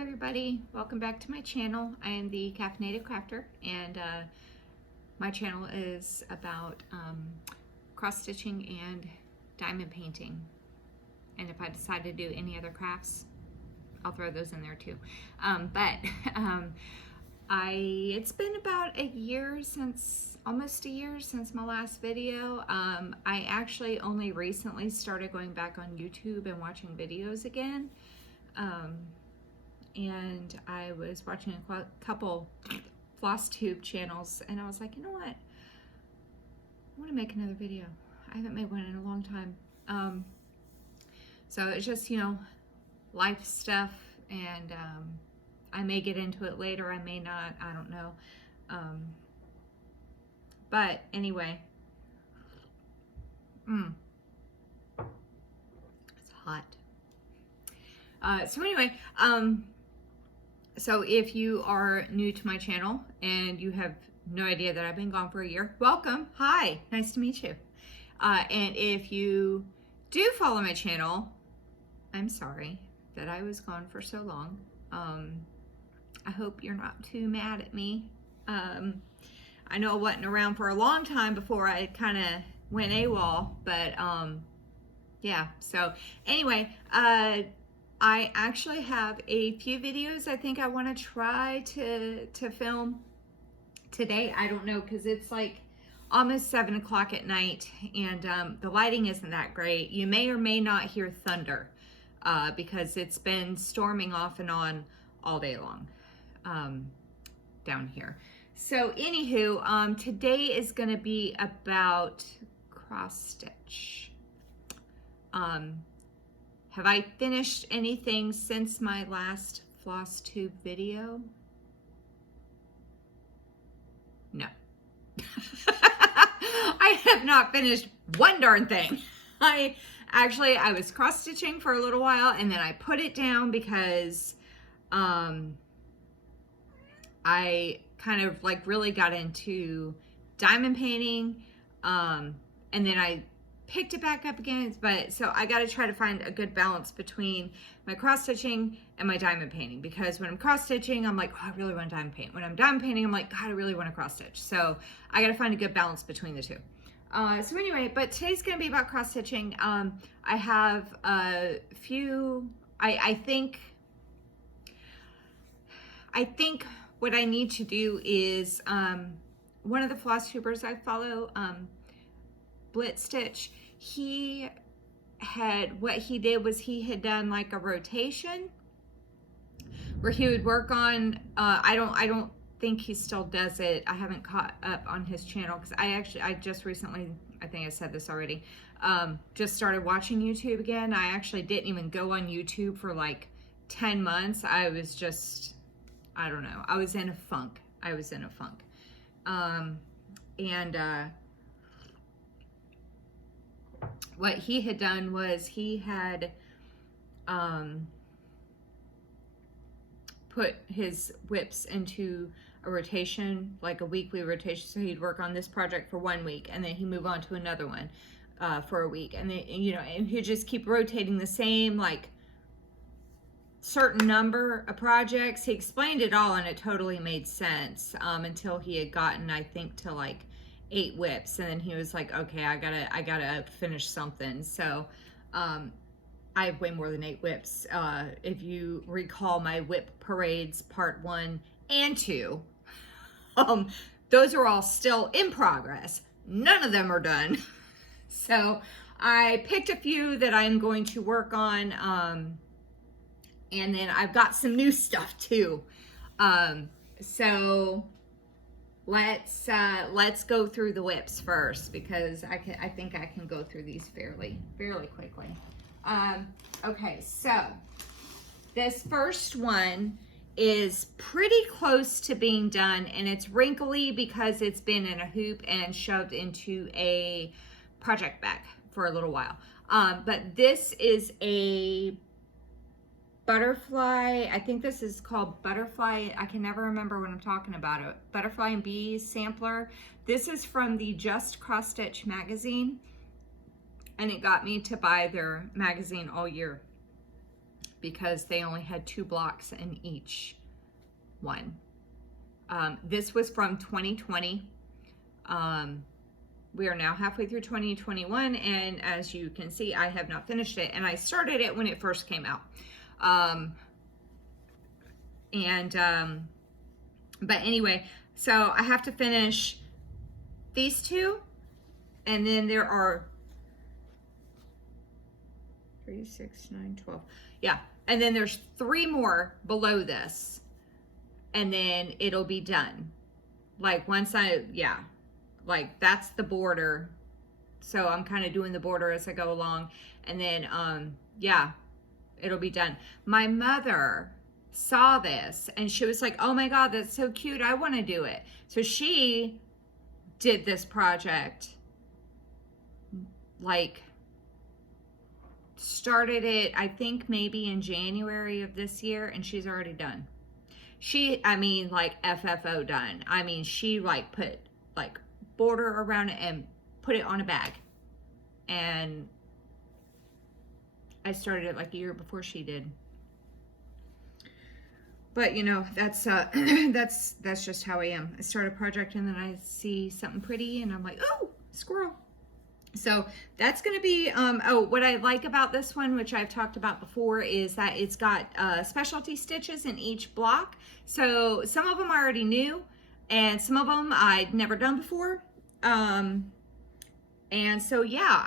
everybody, welcome back to my channel. I am the Caffeinated Crafter, and my channel is about cross stitching and diamond painting, and if I decide to do any other crafts, I'll throw those in there too. It's been about almost a year since my last video. I actually only recently started going back on YouTube and watching videos again. And I was watching a couple Flosstube channels, and I was like, you know what? I want to make another video. I haven't made one in a long time. So it's just, life stuff, and I may get into it later, I may not, I don't know. But anyway, it's hot. So if you are new to my channel and you have no idea that I've been gone for a year, welcome. Hi, nice to meet you. And if you do follow my channel, I'm sorry that I was gone for so long. I hope you're not too mad at me. I know I wasn't around for a long time before I kind of went AWOL, but yeah, so anyway, I actually have a few videos I think I want to try to film today. I don't know, because it's like almost 7 o'clock at night, and the lighting isn't that great. You may or may not hear thunder because it's been storming off and on all day long down here. So anywho, today is going to be about cross stitch. Have I finished anything since my last Flosstube video? No. I have not finished one darn thing. I was cross stitching for a little while, and then I put it down because I kind of like really got into diamond painting, and then I picked it back up again, but so I got to try to find a good balance between my cross stitching and my diamond painting, because when I'm cross stitching, I'm like, oh, I really want to diamond paint. When I'm diamond painting, I'm like, God, I really want to cross stitch. So I got to find a good balance between the two. So anyway, but today's going to be about cross stitching. I have a few, I think what I need to do is, one of the Flosstubers I follow, Blitz Stitch, what he did was he had done like a rotation where he would work on, I don't think he still does it. I haven't caught up on his channel because I just recently, I think I said this already, just started watching YouTube again. I actually didn't even go on YouTube for like 10 months. I was just, I don't know. I was in a funk. What he had done was he had put his whips into a rotation, like a weekly rotation. So he'd work on this project for 1 week, and then he'd move on to another one for a week, and then and he'd just keep rotating the same like certain number of projects. He explained it all, and it totally made sense until he had gotten, I think, to like 8 whips, and then he was like, okay, I gotta finish something. So I have way more than 8 whips. If you recall my whip parades part 1 and 2, those are all still in progress. None of them are done. So I picked a few that I'm going to work on, and then I've got some new stuff too. So let's go through the whips first, because I think I can go through these fairly quickly. Okay, so this first one is pretty close to being done, and it's wrinkly because it's been in a hoop and shoved into a project bag for a little while. But this is a butterfly, I think this is called Butterfly, I can never remember when I'm talking about it, Butterfly and Bees sampler. This is from the Just Cross Stitch magazine, and it got me to buy their magazine all year. because they only had 2 blocks in each one. This was from 2020. We are now halfway through 2021, and as you can see, I have not finished it, and I started it when it first came out. But anyway, so I have to finish these 2, and then there are 3, 6, 9, 12. Yeah, and then there's 3 more below this, and then it'll be done. Like once like that's the border. So I'm kind of doing the border as I go along, and then yeah, it'll be done. My mother saw this and she was like, oh my God, that's so cute, I want to do it. So she did this project, like started it I think maybe in January of this year, and she's already done. I mean like FFO done. I mean she like put like border around it and put it on a bag, and I started it like a year before she did. But you know, that's that's just how I am. I start a project and then I see something pretty and I'm like, oh, squirrel. So that's going to be, oh, what I like about this one, which I've talked about before, is that it's got specialty stitches in each block. So some of them I already knew, and some of them I'd never done before. And so yeah,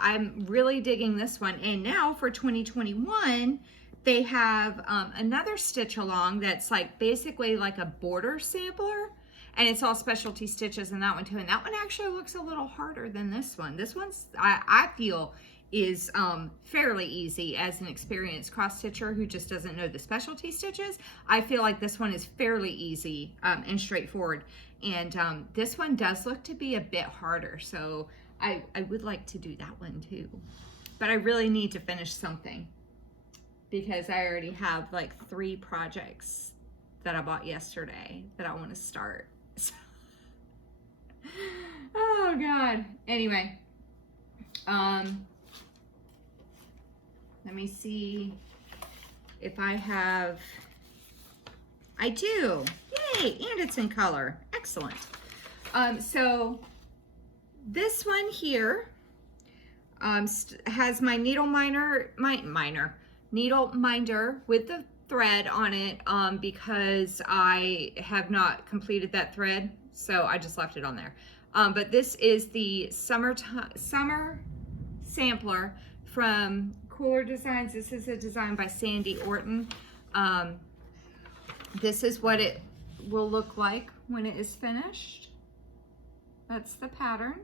I'm really digging this one. And now for 2021, they have another stitch along that's like basically like a border sampler, and it's all specialty stitches in that one too. And that one actually looks a little harder than this one. This one's, I feel, is fairly easy as an experienced cross stitcher who just doesn't know the specialty stitches. I feel like this one is fairly easy and straightforward. And this one does look to be a bit harder. So I would like to do that one too. But I really need to finish something, because I already have like 3 projects that I bought yesterday that I want to start. Oh God. Anyway, let me see if I have, I do. Yay, and it's in color. Excellent. So this one here has my needle needle minder with the thread on it, because I have not completed that thread, so I just left it on there. But this is the summer sampler from Cooler Designs. This is a design by Sandy Orton. This is what it will look like when it is finished. That's the pattern.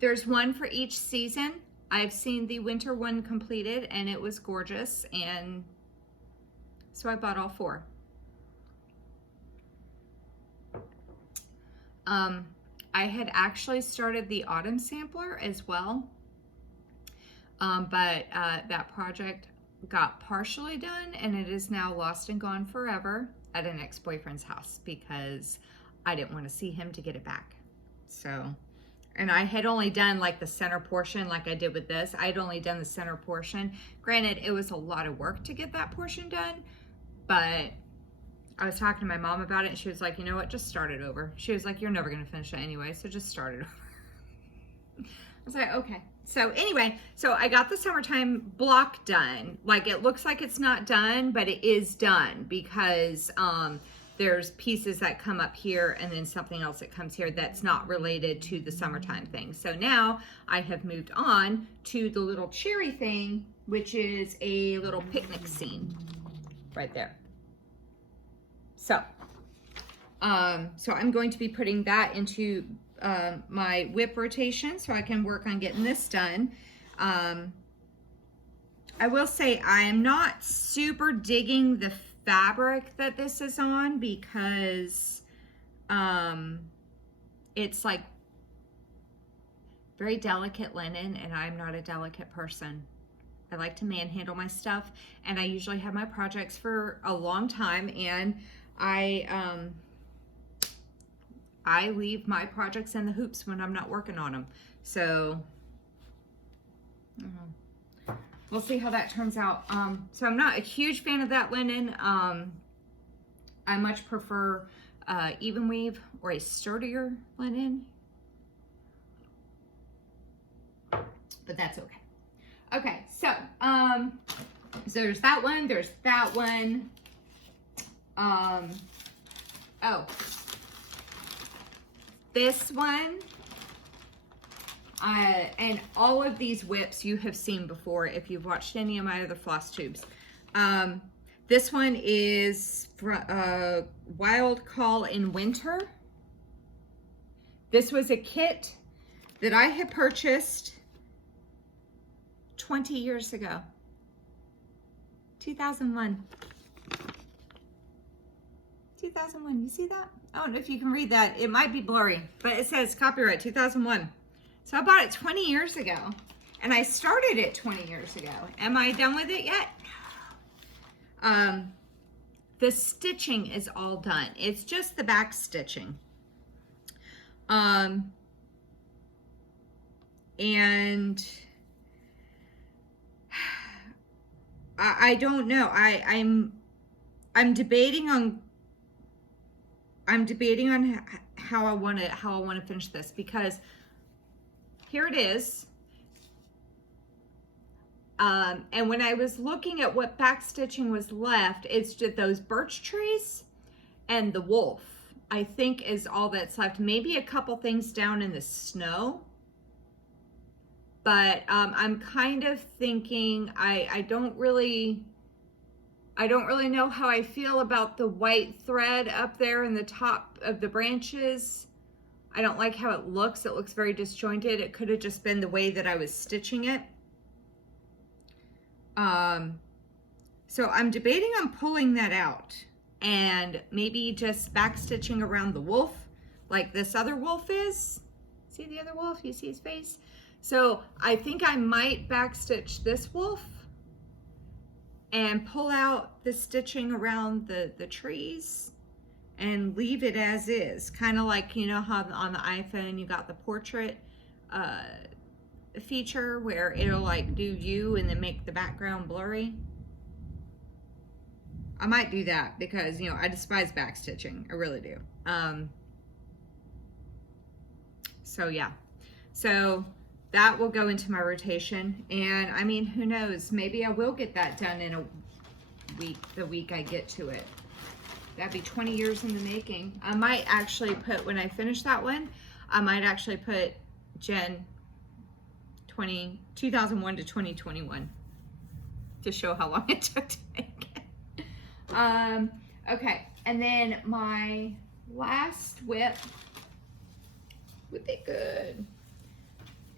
There's one for each season. I've seen the winter one completed and it was gorgeous, and so I bought all 4. I had actually started the autumn sampler as well, but that project got partially done and it is now lost and gone forever at an ex-boyfriend's house because I didn't want to see him to get it back. So, and I had only done like the center portion like I did with this. I had only done the center portion. Granted, it was a lot of work to get that portion done, but I was talking to my mom about it and she was like, you know what, just start it over. She was like, you're never going to finish it anyway, so just start it over. I was like, okay. So anyway, so I got the summertime block done. Like, it looks like it's not done, but it is done because there's pieces that come up here and then something else that comes here that's not related to the summertime thing. So now I have moved on to the little cherry thing, which is a little picnic scene right there. So, so I'm going to be putting that into my whip rotation so I can work on getting this done. I will say I am not super digging the fabric that this is on because it's like very delicate linen and I'm not a delicate person. I like to manhandle my stuff, and I usually have my projects for a long time, and I leave my projects in the hoops when I'm not working on them. So we'll see how that turns out. So I'm not a huge fan of that linen. I much prefer even weave or a sturdier linen, but that's okay. Okay, so there's that one, there's that one. Oh, this one, and all of these whips you have seen before if you've watched any of my other floss tubes. This one is Wild Call in Winter. This was a kit that I had purchased 20 years ago. 2001. 2001, you see that? I don't know if you can read that. It might be blurry, but it says copyright 2001. So I bought it 20 years ago, and I started it 20 years ago. Am I done with it yet? The stitching is all done. It's just the back stitching. And I don't know. I'm debating on how I want to finish this, because here it is. And when I was looking at what back stitching was left, it's just those birch trees and the wolf, I think, is all that's left. Maybe a couple things down in the snow. But I'm kind of thinking I don't really know how I feel about the white thread up there in the top of the branches. I don't like how it looks. It looks very disjointed. It could have just been the way that I was stitching it. So I'm debating on pulling that out and maybe just back stitching around the wolf like this other wolf is. See the other wolf? You see his face? So I think I might back stitch this wolf and pull out the stitching around the trees and leave it as is. Kind of like, you know how on the iPhone you got the portrait feature where it'll like do you and then make the background blurry. I might do that because, you know, I despise back stitching. I really do. So yeah, so that will go into my rotation, and I mean, who knows, maybe I will get that done in a week, the week I get to it. That'd be 20 years in the making. I might actually put, when I finish that one, I might actually put Jen 2001 to 2021 to show how long it took to make it. Okay, and then my last whip would be good.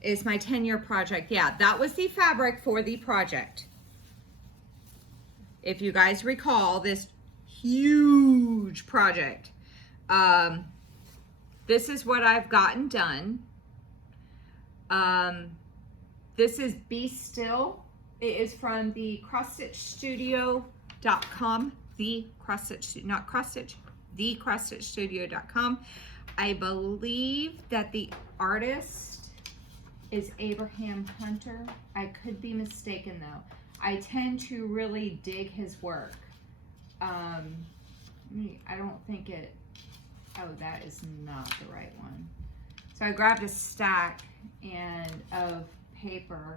Is my 10-year project. Yeah, that was the fabric for the project. If you guys recall this huge project, this is what I've gotten done. This is Be Still. It is from the crossstitchstudio.com. The crossstitch, not cross stitch, the crossstitchstudio.com. I believe that the artist is Abraham Hunter. I could be mistaken though. I tend to really dig his work. I don't think it, oh, that is not the right one. So I grabbed a stack of paper.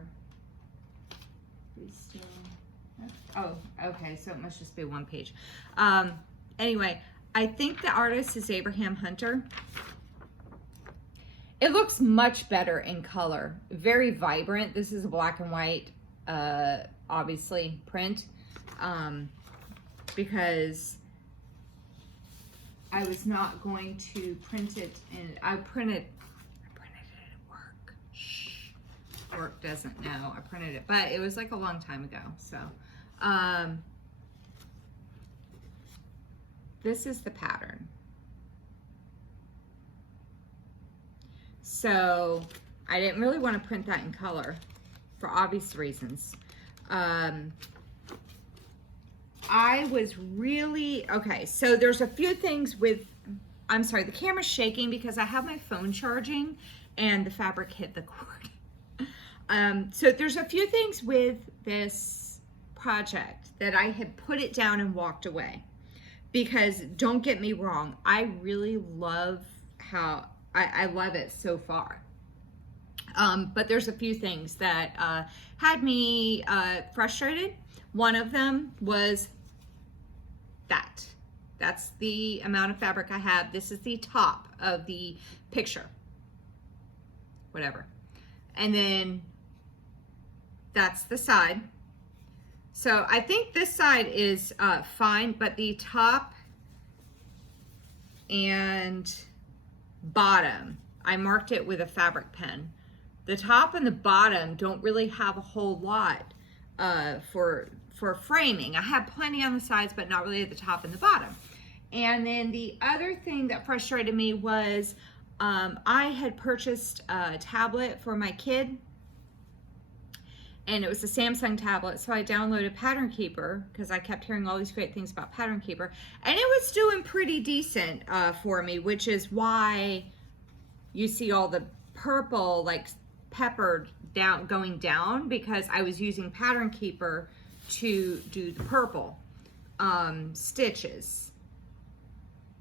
Oh, okay, so it must just be one page. Anyway, I think the artist is Abraham Hunter. It looks much better in color, very vibrant. This is a black and white, obviously, print, because I was not going to print it, and I printed it at work. Shh, work doesn't know I printed it, but it was like a long time ago. So, this is the pattern. So I didn't really want to print that in color for obvious reasons. I was really, okay, so there's a few things with, I'm sorry, the camera's shaking because I have my phone charging and the fabric hit the cord. So there's a few things with this project that I had put it down and walked away, because don't get me wrong, I really love how I love it so far. But there's a few things that had me frustrated. One of them was that's the amount of fabric I have. This is the top of the picture, whatever. And then that's the side. So I think this side is fine, but the top and bottom, I marked it with a fabric pen. The top and the bottom don't really have a whole lot for framing. I have plenty on the sides, but not really at the top and the bottom. And then the other thing that frustrated me was I had purchased a tablet for my kid, and it was a Samsung tablet, so I downloaded Pattern Keeper because I kept hearing all these great things about Pattern Keeper, and it was doing pretty decent for me, which is why you see all the purple like peppered down going down, because I was using Pattern Keeper to do the purple stitches.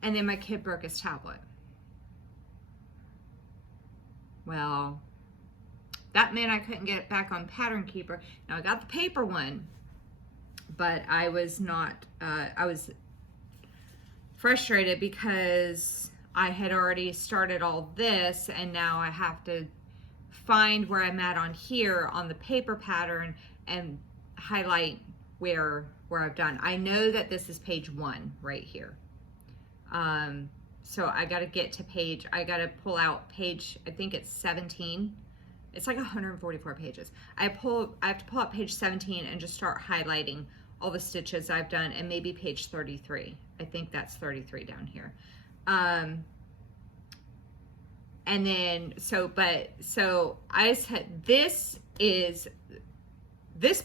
And then my kid broke his tablet. Well, that meant I couldn't get it back on Pattern Keeper. Now I got the paper one, but I was not, I was frustrated because I had already started all this, and now I have to find where I'm at on here on the paper pattern and highlight where I've done. I know that this is page 1 right here. So I got to get to page, I got to pull out page, I think it's 17. It's like 144 pages. I have to pull out page 17 and just start highlighting all the stitches I've done, and maybe page 33. I think that's 33 down here. And then, so I just had, this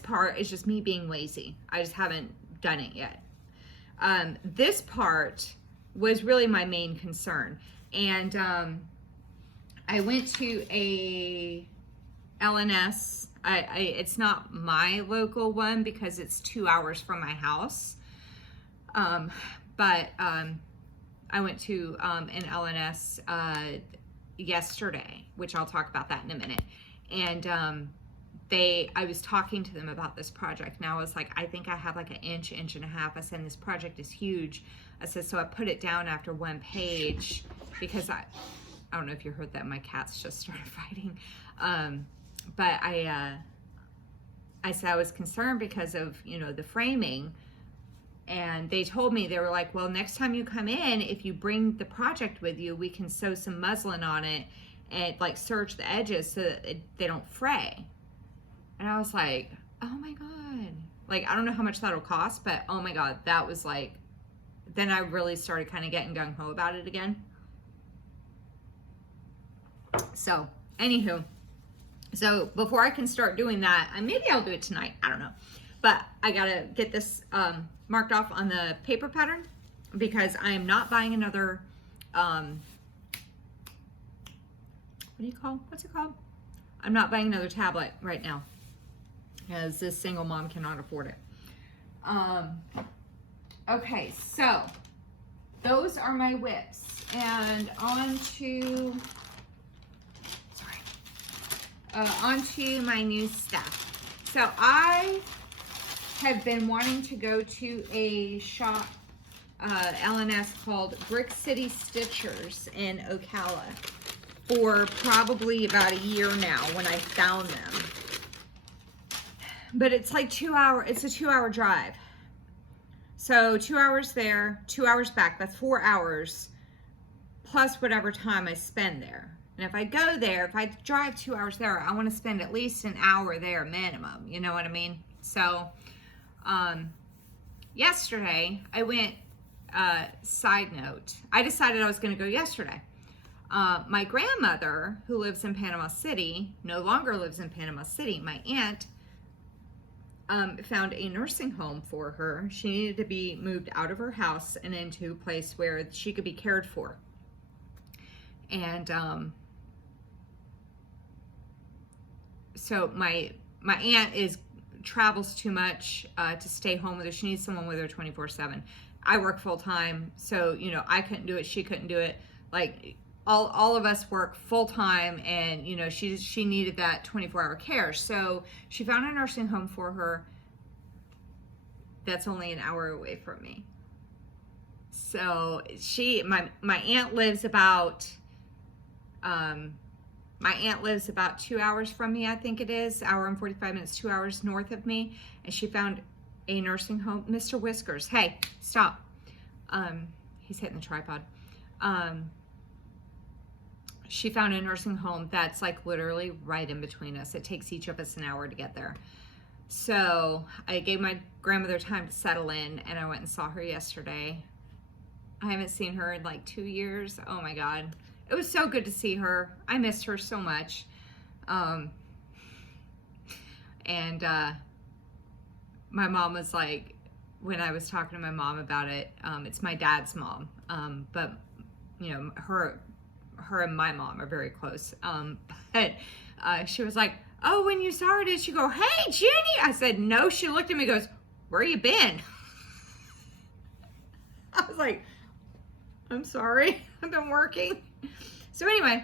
part is just me being lazy. I just haven't done it yet. This part was really my main concern. And I went to a LNS. It's not my local one because it's 2 hours from my house. But I went to an LNS yesterday, which I'll talk about that in a minute. And I was talking to them about this project. Now I was like, I think I have like an inch and a half. I said, this project is huge. I said, so I put it down after one page because I don't know if you heard that, my cats just started fighting. But I said I was concerned because of, the framing. And they told me, they were like, well, next time you come in, if you bring the project with you, we can sew some muslin on it and like serge the edges so that they don't fray. And I was like, oh my God. Like, I don't know how much that'll cost, but oh my God, that was like, then I really started kind of getting gung-ho about it again. So, anywho, so before I can start doing that, and maybe I'll do it tonight, I don't know. But I gotta get this marked off on the paper pattern because I am not buying another, what's it called? I'm not buying another tablet right now because this single mom cannot afford it. Okay, so those are my whips, and onto my new stuff. So I have been wanting to go to a shop, LNS, called Brick City Stitchers in Ocala for probably about a year now when I found them. But it's like it's a 2-hour drive. So 2 hours there, 2 hours back, that's 4 hours, plus whatever time I spend there. And if I go there, if I drive 2 hours there, I want to spend at least an hour there minimum, you know what I mean? So, yesterday, I went, side note, I decided I was going to go yesterday. My grandmother, who lives in Panama City, no longer lives in Panama City. My aunt found a nursing home for her. She needed to be moved out of her house and into a place where she could be cared for. And so my aunt travels too much to stay home with her. She needs someone with her 24/7. I work full time, so you know I couldn't do it. She couldn't do it. Like all of us work full time, and you know she needed that 24-hour care. So she found a nursing home for her that's only an hour away from me. So my aunt lives about 2 hours from me, I think it is, hour and 45 minutes, 2 hours north of me, and she found a nursing home. Mr. Whiskers, hey, stop. He's hitting the tripod. She found a nursing home that's like literally right in between us. It takes each of us an hour to get there. So I gave my grandmother time to settle in, and I went and saw her yesterday. I haven't seen her in like 2 years. Oh my God. It was so good to see her. I missed her so much. My mom was like, when I was talking to my mom about it, it's my dad's mom. But you know, her and my mom are very close. But she was like, oh, when you saw her, did she go, hey, Jenny? I said, no. She looked at me and goes, where you been? I was like, I'm sorry. I've been working. So anyway,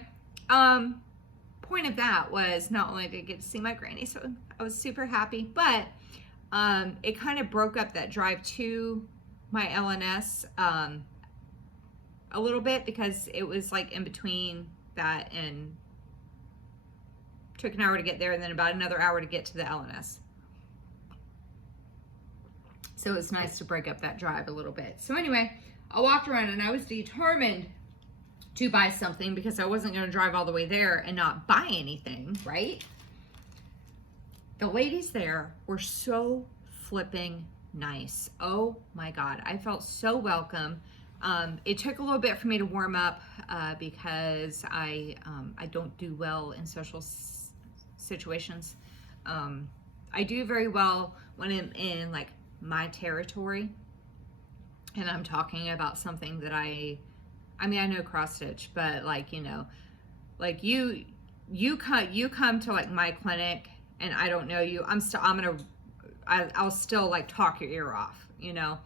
point of that was not only did I get to see my granny, so I was super happy, but it kind of broke up that drive to my LNS a little bit, because it was like in between that, and took an hour to get there and then about another hour to get to the LNS. So it was nice to break up that drive a little bit. So anyway, I walked around and I was determined to buy something, because I wasn't going to drive all the way there and not buy anything, right? The ladies there were so flipping nice. Oh my God. I felt so welcome. It took a little bit for me to warm up because I don't do well in social situations. I do very well when I'm in like my territory, and I'm talking about something that I mean, I know cross stitch, but like, you know, like you come to like my clinic and I don't know you, I'll still like talk your ear off, you know,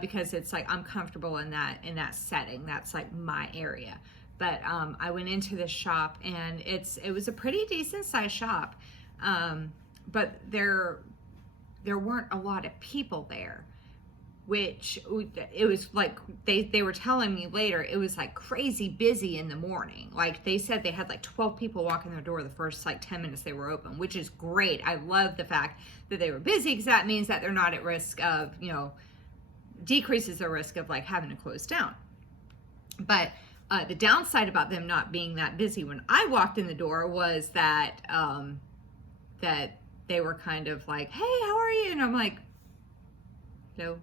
because it's like, I'm comfortable in that setting. That's like my area. But I went into this shop, and it was a pretty decent sized shop. But there weren't a lot of people there, which it was like, they were telling me later, it was like crazy busy in the morning. Like they said they had like 12 people walking their door the first like 10 minutes they were open, which is great. I love the fact that they were busy, because that means that they're not at risk of, you know, decreases the risk of like having to close down. But the downside about them not being that busy when I walked in the door was that that they were kind of like, hey, how are you? And I'm like, hello,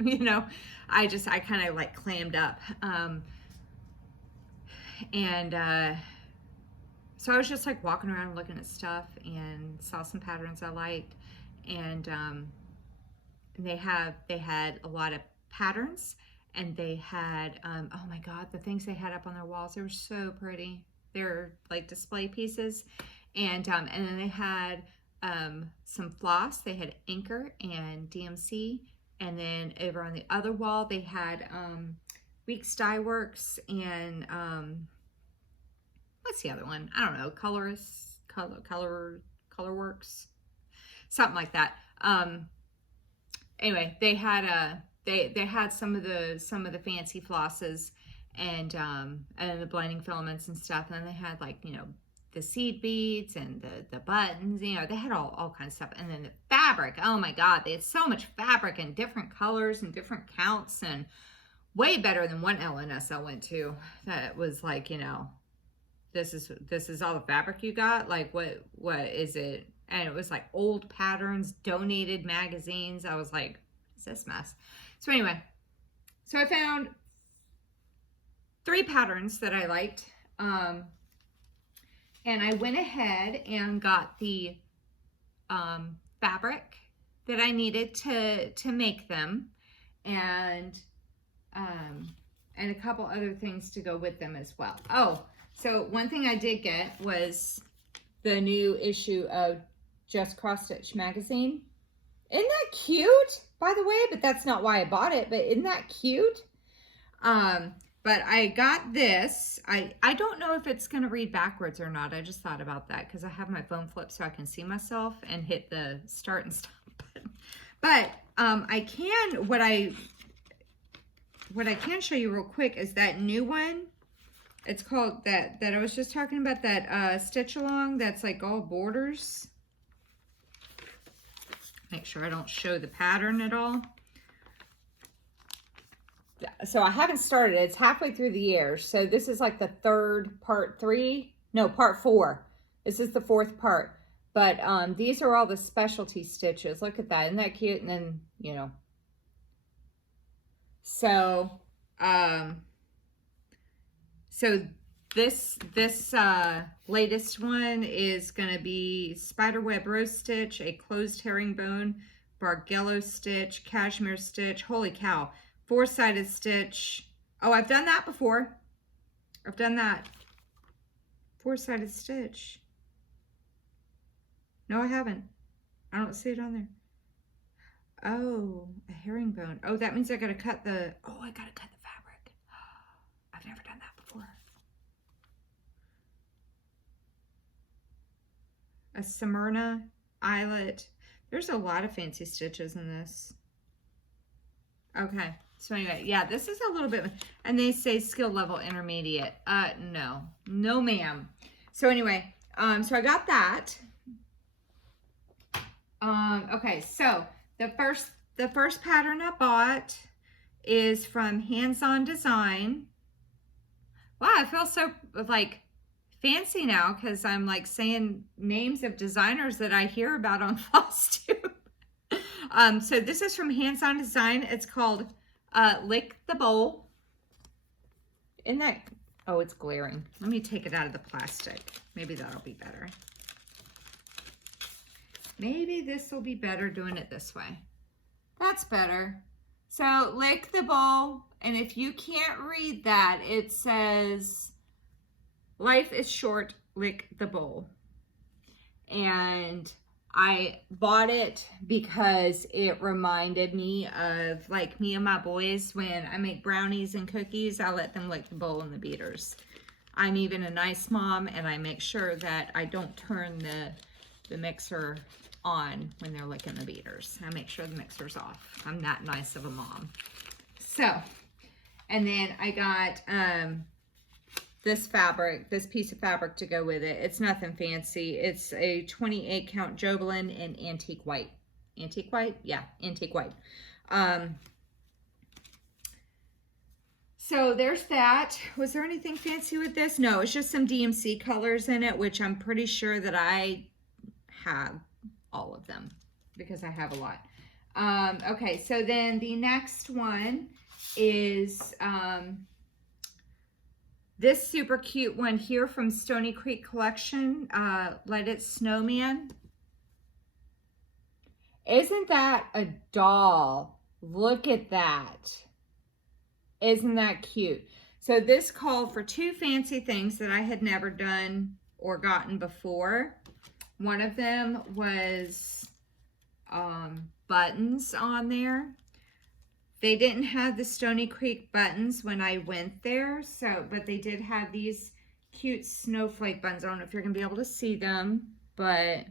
you know, I kind of like clammed up. So I was just like walking around looking at stuff and saw some patterns I liked. And they had a lot of patterns, and they had, oh my God, the things they had up on their walls, they were so pretty. They're like display pieces. And then they had some floss. They had Anchor and DMC. And then over on the other wall, they had Weeks Dye Works and what's the other one? I don't know. Color Works, something like that. Anyway, they had they had some of the fancy flosses and the blending filaments and stuff. And then they had like, you know, the seed beads and the buttons, you know, they had all kinds of stuff. And then the fabric, oh my God, they had so much fabric in different colors and different counts, and way better than one LNS I went to that was like, you know, this is all the fabric you got? Like what is it? And it was like old patterns, donated magazines. I was like, what is this mess? So anyway, so I found 3 patterns that I liked. And I went ahead and got the fabric that I needed to make them, and a couple other things to go with them as well. Oh, so one thing I did get was the new issue of Just Cross Stitch magazine. Isn't that cute, by the way? But that's not why I bought it, but isn't that cute? But I got this. I don't know if it's going to read backwards or not. I just thought about that because I have my phone flipped so I can see myself and hit the start and stop button. But I can, what I can show you real quick is that new one. It's called that I was just talking about, that stitch along that's like all borders. Make sure I don't show the pattern at all. So I haven't started. It's halfway through the year. So this is like the part 4. This is the 4th part. But these are all the specialty stitches. Look at that. Isn't that cute? And then, you know. So, this latest one is going to be spiderweb rose stitch, a closed herringbone, bargello stitch, cashmere stitch. Holy cow. 4-sided stitch. Oh, I've done that before. I've done that. 4-sided stitch. No, I haven't. I don't see it on there. Oh, a herringbone. Oh, that means I gotta cut the, oh, I gotta cut the fabric. I've never done that before. A Smyrna eyelet. There's a lot of fancy stitches in this. Okay. So anyway, yeah, this is a little bit, and they say skill level intermediate. No ma'am. So anyway, so I got that. Okay, so the first pattern I bought is from Hands On Design. Wow, I feel so like fancy now because I'm like saying names of designers that I hear about on Flosstube. So this is from Hands On Design. It's called Lick the Bowl. Isn't that, oh, it's glaring. Let me take it out of the plastic. Maybe that'll be better. Maybe this will be better doing it this way. That's better. So Lick the Bowl, and if you can't read that, it says, life is short, lick the bowl. And I bought it because it reminded me of like me and my boys when I make brownies and cookies, I let them lick the bowl and the beaters. I'm even a nice mom and I make sure that I don't turn the mixer on when they're licking the beaters. I make sure the mixer's off. I'm that nice of a mom. So, and then I got this fabric, this piece of fabric to go with it. It's nothing fancy. It's a 28 count Jobelin in antique white. Antique white? Yeah, antique white. So there's that. Was there anything fancy with this? No, it's just some DMC colors in it, which I'm pretty sure that I have all of them because I have a lot. Okay, so then the next one is this super cute one here from Stony Creek Collection, Let It Snowman. Isn't that a doll? Look at that. Isn't that cute? So this called for 2 fancy things that I had never done or gotten before. One of them was buttons on there. They didn't have the Stony Creek buttons when I went there, but they did have these cute snowflake buttons. I don't know if you're gonna be able to see them, but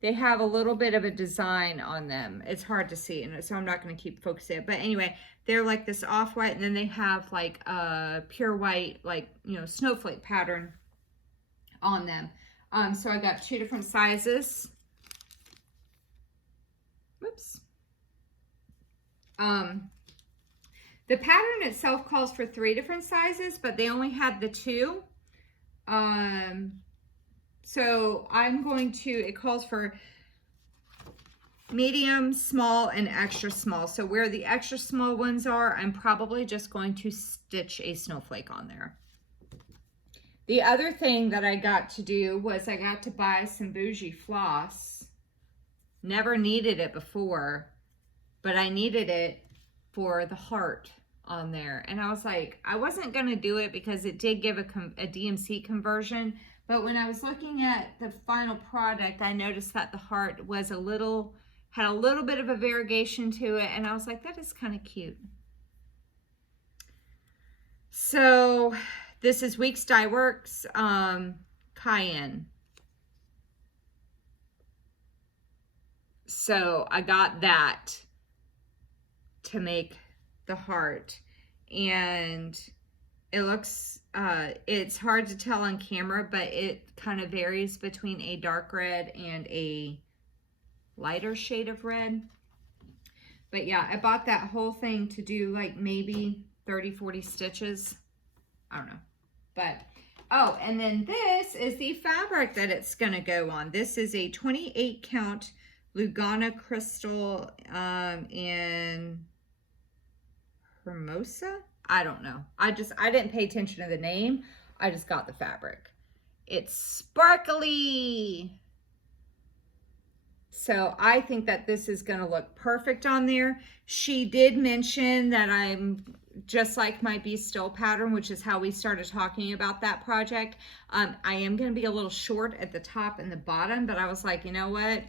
they have a little bit of a design on them. It's hard to see, and so I'm not gonna keep focusing. But anyway, they're like this off-white, and then they have like a pure white, like, you know, snowflake pattern on them. So I got 2 different sizes. Whoops. The pattern itself calls for 3 different sizes, but they only had the 2. So I'm going to, it calls for medium, small, and extra small. So where the extra small ones are, I'm probably just going to stitch a snowflake on there. The other thing that I got to do was I got to buy some bougie floss. Never needed it before, but I needed it for the heart on there. And I was like, I wasn't going to do it because it did give a DMC conversion, But when I was looking at the final product, I noticed that the heart was had a little bit of a variegation to it, and I was like, that is kind of cute. So this is Weeks Dye Works Cayenne. So I got that to make the heart, and it looks, it's hard to tell on camera, but it kind of varies between a dark red and a lighter shade of red. But yeah, I bought that whole thing to do like maybe 30, 40 stitches. I don't know. But, oh, and then this is the fabric that it's going to go on. This is a 28 count Lugana crystal in Hermosa. I don't know. I didn't pay attention to the name. I just got the fabric. It's sparkly. So I think that this is going to look perfect on there. She did mention that I'm just like my Be Still pattern, which is how we started talking about that project. I am going to be a little short at the top and the bottom, but I was like, you know what?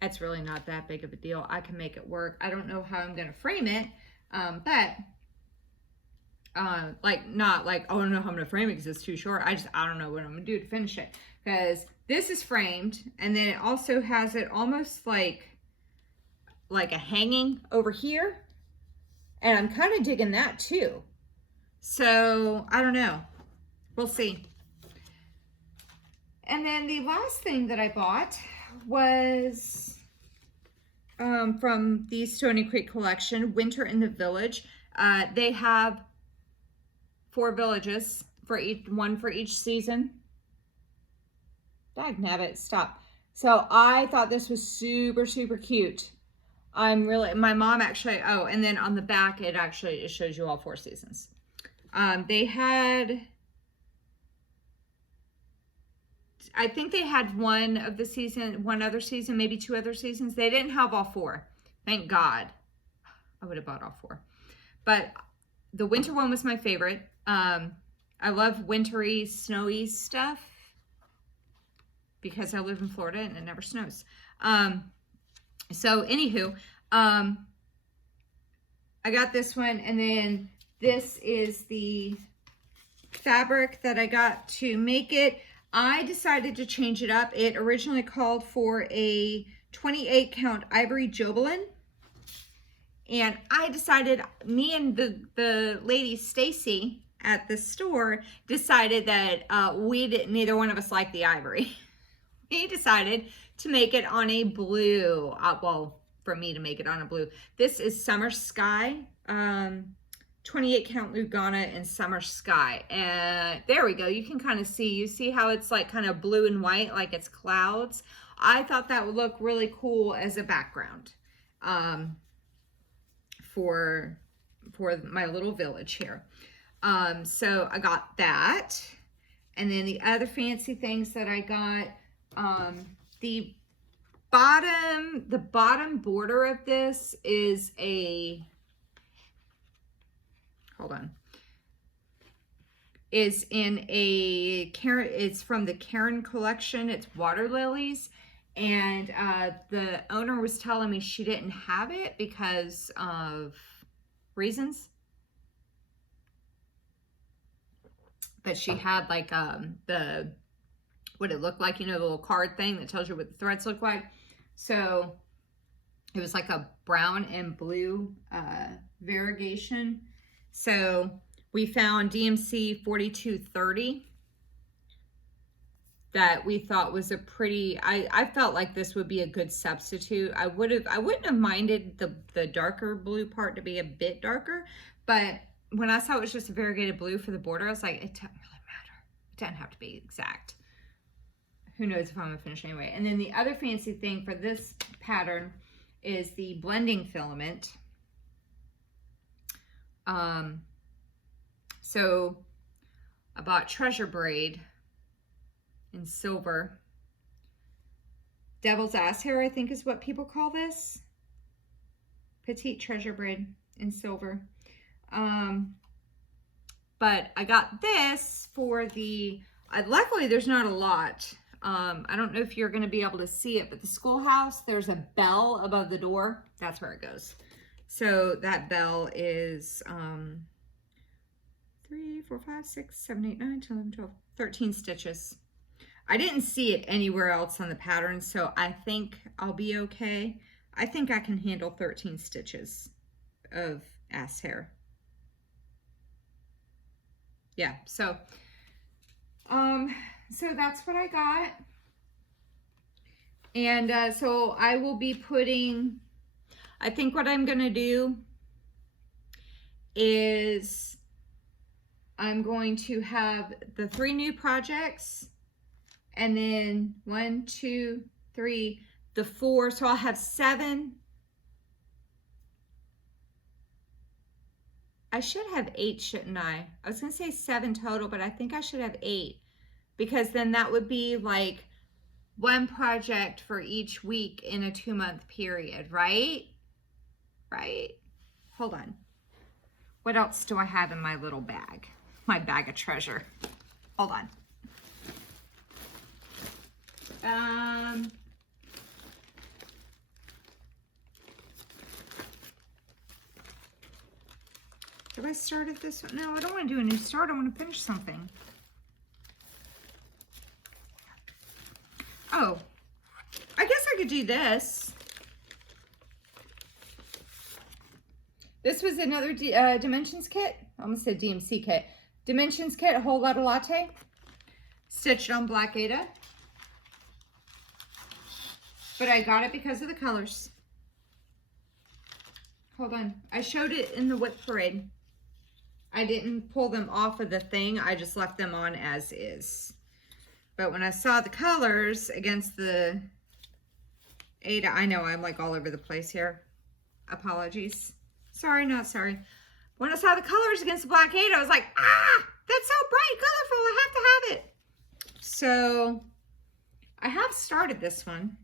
It's really not that big of a deal. I can make it work. I don't know how I'm going to frame it, but like not like, oh, I don't know how I'm going to frame it because it's too short. I don't know what I'm going to do to finish it, because this is framed, and then it also has it almost like a hanging over here. And I'm kind of digging that too. So I don't know. We'll see. And then the last thing that I bought was from the Stony Creek collection, Winter in the Village. They have 4 villages for one for each season. Dagnabbit, stop. So I thought this was super, super cute. My mom actually, oh, and then on the back, it shows you all 4 seasons. They had, I think they had one other season, maybe 2 other seasons. They didn't have all 4. Thank God. I would have bought all 4. But the winter one was my favorite. I love wintry, snowy stuff because I live in Florida and it never snows. So anywho, I got this one, and then this is the fabric that I got to make it. I decided to change it up. It originally called for a 28 count ivory jobelin, and I decided, me and the lady Stacy at the store decided that neither one of us liked the ivory. We decided to make it on a blue, well, for me to make it on a blue. This is Summer Sky, 28 count Lugana in Summer Sky. And there we go. You can kind of see, you see how it's like kind of blue and white, like it's clouds. I thought that would look really cool as a background for my little village here. So I got that. And then the other fancy things that I got, the bottom border of this is is in it's from the Karen collection. It's water lilies. And the owner was telling me she didn't have it because of reasons. But she had like what it looked like, you know, the little card thing that tells you what the threads look like. So it was like a brown and blue variegation. So we found DMC 4230 that we thought was a pretty, I felt like this would be a good substitute. I wouldn't have minded the darker blue part to be a bit darker, but when I saw it was just a variegated blue for the border, I was like, it doesn't really matter. It doesn't have to be exact. Who knows if I'm gonna finish anyway. And then the other fancy thing for this pattern is the blending filament. So I bought Treasure Braid in silver. Devil's Ass Hair, I think is what people call this. Petite Treasure Braid in silver. But I got this for the luckily there's not a lot. I don't know if you're going to be able to see it, but the schoolhouse, there's a bell above the door. That's where it goes. So that bell is 3, 4, 5, 6, 7, 8, 9, 10, 11, 12, 13 stitches. I didn't see it anywhere else on the pattern, so I think I'll be okay. I think I can handle 13 stitches of ass hair. Yeah, so that's what I got. And so I will be putting, I think what I'm gonna do is I'm going to have the 3 new projects, and then 1, 2, 3, the 4, so I'll have 7. I should have 8, shouldn't I? I was gonna say 7 total, but I think I should have 8, because then that would be like 1 project for each week in a 2-month period, right? Right? Hold on. What else do I have in my little bag? My bag of treasure. Hold on. Have I started this one? No, I don't want to do a new start. I want to finish something. Oh, I guess I could do this. This was another Dimensions kit. I almost said DMC kit. Dimensions kit, a whole lot of latte. Stitched on Black Ada. But I got it because of the colors. Hold on. I showed it in the whip parade. I didn't pull them off of the thing. I just left them on as is. But when I saw the colors against the Ada, I know I'm like all over the place here. Apologies. Sorry, not sorry. When I saw the colors against the Black Ada, I was like, ah, that's so bright, colorful. I have to have it. So I have started this one.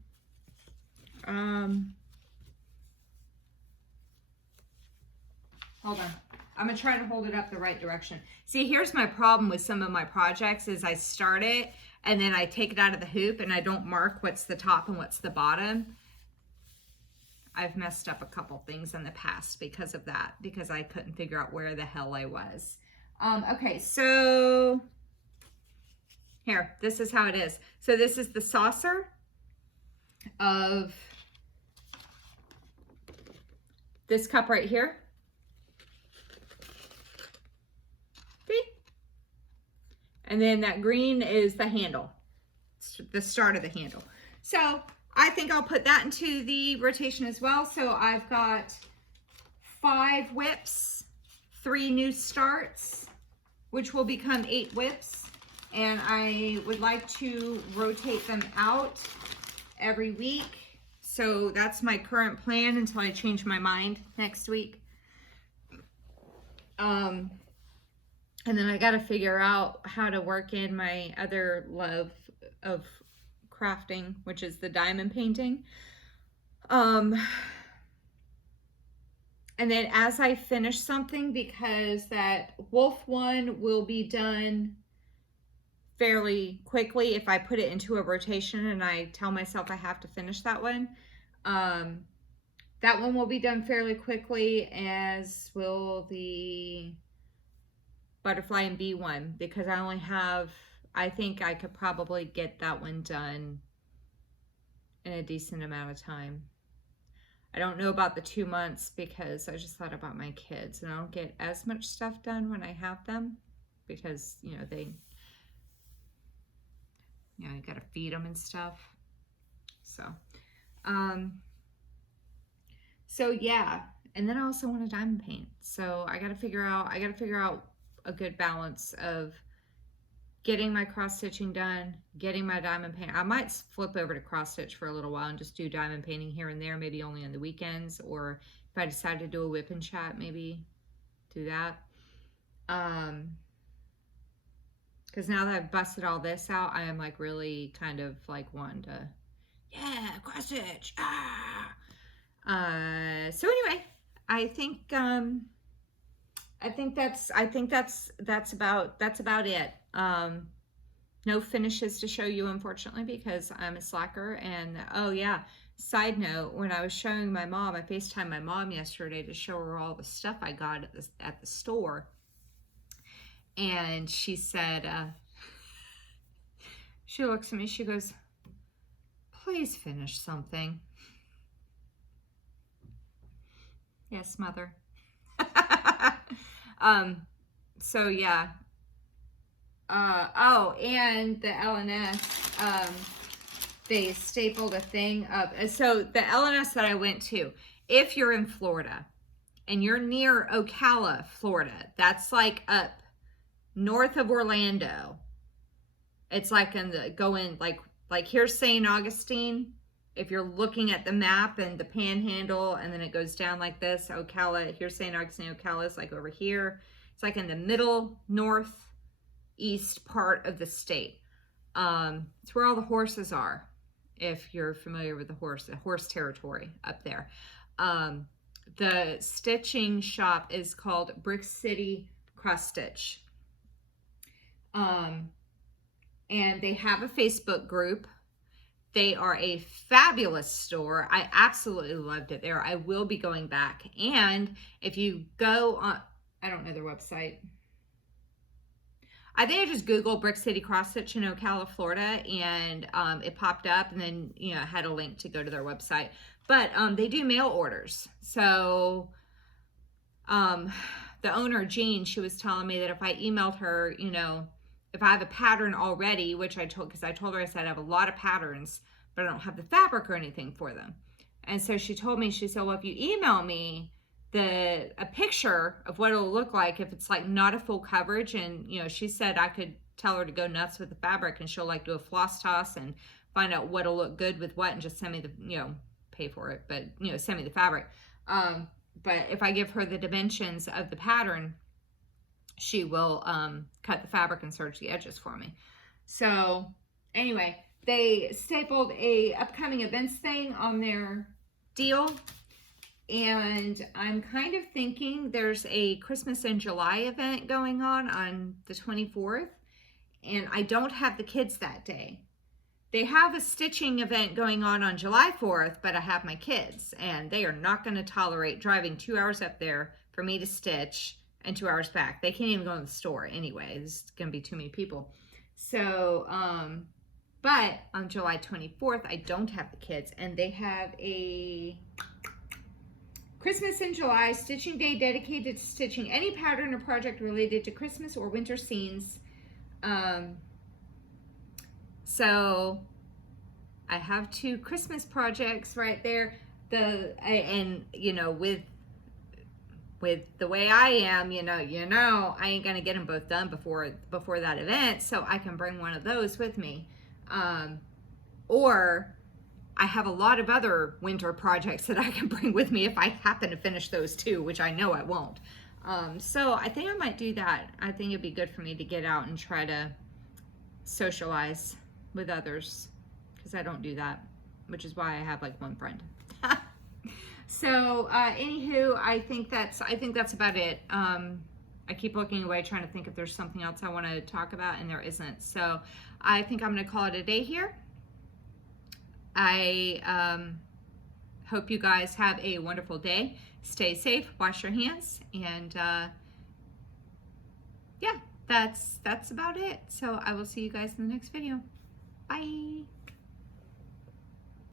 Hold on. I'm gonna try to hold it up the right direction. See, here's my problem with some of my projects is I start it and then I take it out of the hoop and I don't mark what's the top and what's the bottom. I've messed up a couple things in the past because of that, because I couldn't figure out where the hell I was. Okay, so here, this is how it is. So this is the saucer of this cup right here. And then that green is the handle, the start of the handle. So I think I'll put that into the rotation as well. So I've got 5 whips, 3 new starts, which will become 8 whips. And I would like to rotate them out every week. So that's my current plan until I change my mind next week. And then I got to figure out how to work in my other love of crafting, which is the diamond painting. And then as I finish something, because that wolf one will be done fairly quickly if I put it into a rotation and I tell myself I have to finish that one. That one will be done fairly quickly, as will the butterfly and bee one, because I only have, I think I could probably get that one done in a decent amount of time. I don't know about the 2 months because I just thought about my kids, and I don't get as much stuff done when I have them because, you know, they, you know, you gotta feed them and stuff. So yeah, and then I also want to diamond paint. So I gotta figure out a good balance of getting my cross stitching done, getting my diamond paint. I might flip over to cross stitch for a little while and just do diamond painting here and there, maybe only on the weekends, or if I decide to do a whip and chat, maybe do that. Because now that I've busted all this out, I am like really kind of like wanting to, yeah, cross stitch. So anyway, I think that's about it. No finishes to show you, unfortunately, because I'm a slacker. And oh yeah, side note, when I was showing my mom, I FaceTimed my mom yesterday to show her all the stuff I got at the store. And she said, she looks at me, she goes, please finish something. Yes, mother. So yeah. Oh, and the LNS, they stapled a thing up. So the LNS that I went to, if you're in Florida and you're near Ocala, Florida, that's like up north of Orlando. It's like in the going like here's St. Augustine. If you're looking at the map and the panhandle, and then it goes down like this, Ocala, here's St. Augustine, Ocala is like over here. It's like in the middle northeast part of the state. It's where all the horses are, if you're familiar with the horse territory up there. The stitching shop is called Brick City Cross Stitch. And they have a Facebook group. They are a fabulous store. I absolutely loved it there. I will be going back. And if you go on, I don't know their website. I think I just Googled Brick City Cross Stitch in Ocala, Florida, and it popped up, and then, you know, I had a link to go to their website. But they do mail orders. So the owner, Jean, she was telling me that if I emailed her, you know, if I have a pattern already, which I told her, I said I have a lot of patterns, but I don't have the fabric or anything for them. And so she told me, she said, well, if you email me a picture of what it'll look like if it's like not a full coverage, and you know, she said I could tell her to go nuts with the fabric, and she'll like do a floss toss and find out what'll look good with what, and just send me the, you know, pay for it, but you know, send me the fabric. But if I give her the dimensions of the pattern, she will cut the fabric and serge the edges for me. So anyway, they stapled a upcoming events thing on their deal. And I'm kind of thinking there's a Christmas in July event going on the 24th. And I don't have the kids that day. They have a stitching event going on July 4th, but I have my kids. And they are not going to tolerate driving 2 hours up there for me to stitch and 2 hours back. They can't even go in the store anyway. There's going to be too many people. So, but on July 24th, I don't have the kids. And they have a Christmas in July stitching day dedicated to stitching any pattern or project related to Christmas or winter scenes. So I have 2 Christmas projects right there. And you know, with the way I am, you know, I ain't gonna get them both done before that event, so I can bring one of those with me. Or I have a lot of other winter projects that I can bring with me if I happen to finish those 2, which I know I won't. So I think I might do that. I think it'd be good for me to get out and try to socialize with others, because I don't do that, which is why I have like one friend. So anywho, I think that's about it. I keep looking away trying to think if there's something else I want to talk about, and there isn't. So I think I'm going to call it a day here. I hope you guys have a wonderful day. Stay safe, wash your hands, and yeah, that's about it. So I will see you guys in the next video. Bye.